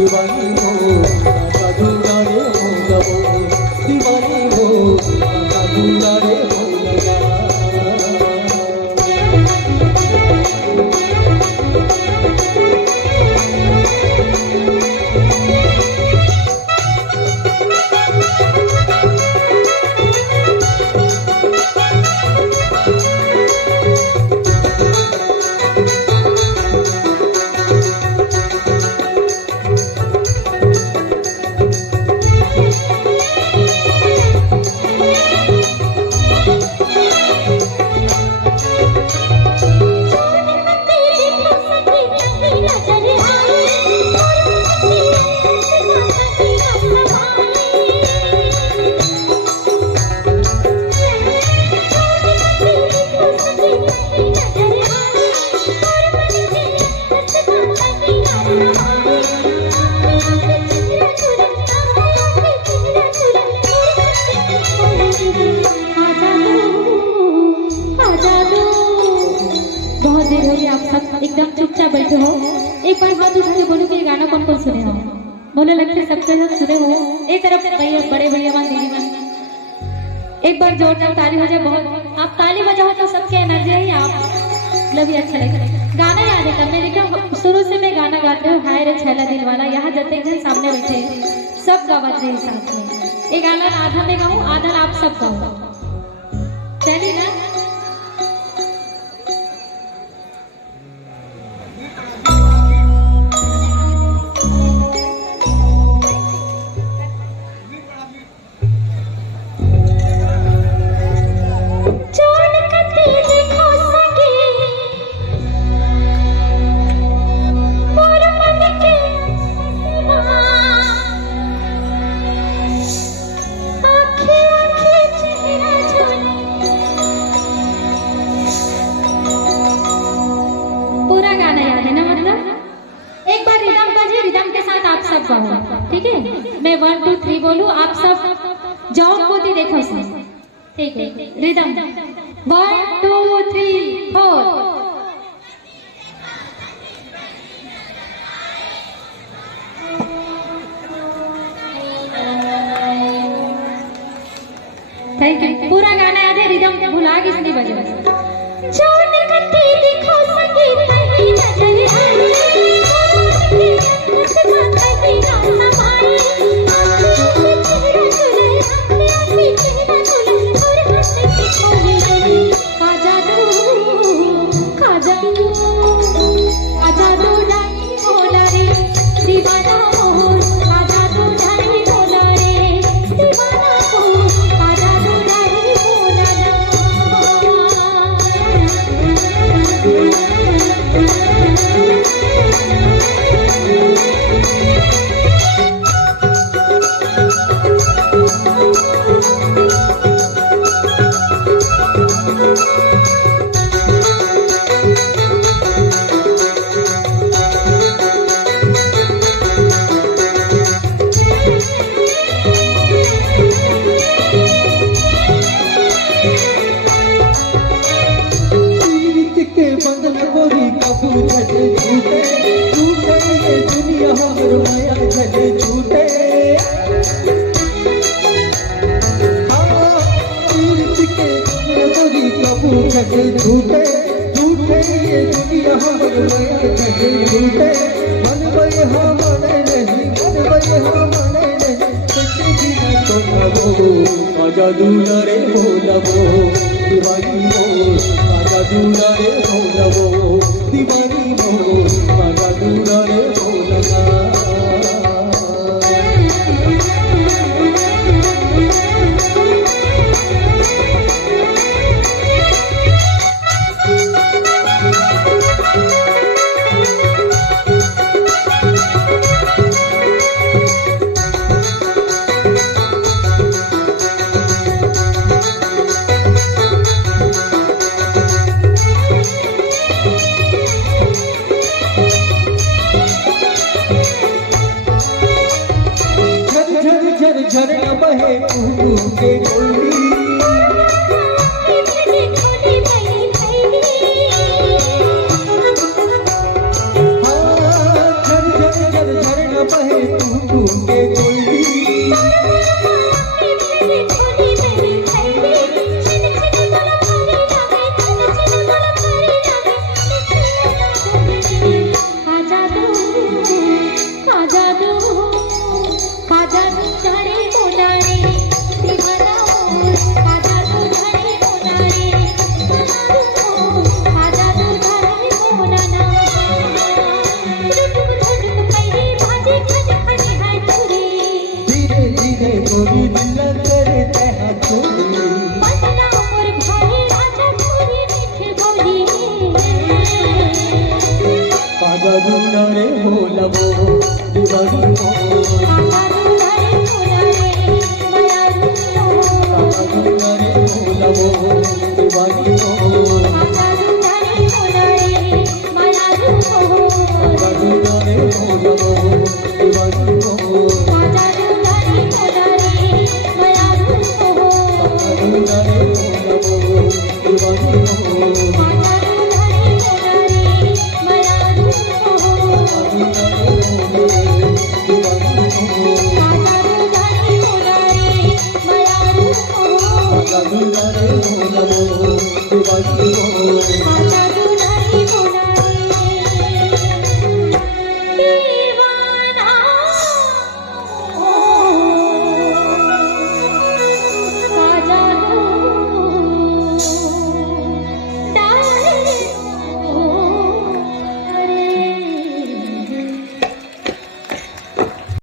दीवानी हो जादू रे हो दीवानी हो जादू रे हो लगा। बहुत देर हो गई, आप सब एकदम चुपचाप बैठे हो। एक बार हाथ उठा के बोलो कि ये गाना कौन कौन सुने हो। बोलो, लगते सबके साथ सुने हो। एक तरफ भैया, बड़े भैया मान, दीदी मान, एक बार जोरदार ताली हो जाए। बहुत आप ताली बजाओ तो सबके एनर्जी है, आप मतलब अच्छा लगेगा। गाना याद है करने, देखो शुरू से मैं गाना गाते हूँ, हाय रे छैला दिल वाला। यहाँ जते जन सामने बैठे हैं सब गावत रहे साथ में। ये गाना आधा मैं गाऊँ, आधा आप सब गाओ, चलिए ना। ठीक है, मैं 1 2 3 बोलूं, आप सब जॉब पोती देखो से, ठीक है। रिदम 1 2 3 4। Thank you. पूरा गाना याद है, रिदम भुला किस नहीं बजे। जान करते देखो संगीत की नजर आई, झूठे झूठे ये दुनिया झूठे मन बे हम नहीं, मन बे हम नहीं, तो आजा दूल्हा रे बोलबो दीवानी हो, आजा दूल्हा रे बोलबो दीवानी हो, आजा दूल्हा रे बोलना। झरना बहे के गोली, हाँ झर झर झर झरना बहे দুলারে ভোলাবো দিবানি মোর টাকা দুলারে ভোলাবো দিবানি মোর টাকা দুলারে ভোলাবো দিবানি মোর টাকা দুলারে ভোলাবো দিবানি মোর Thank you.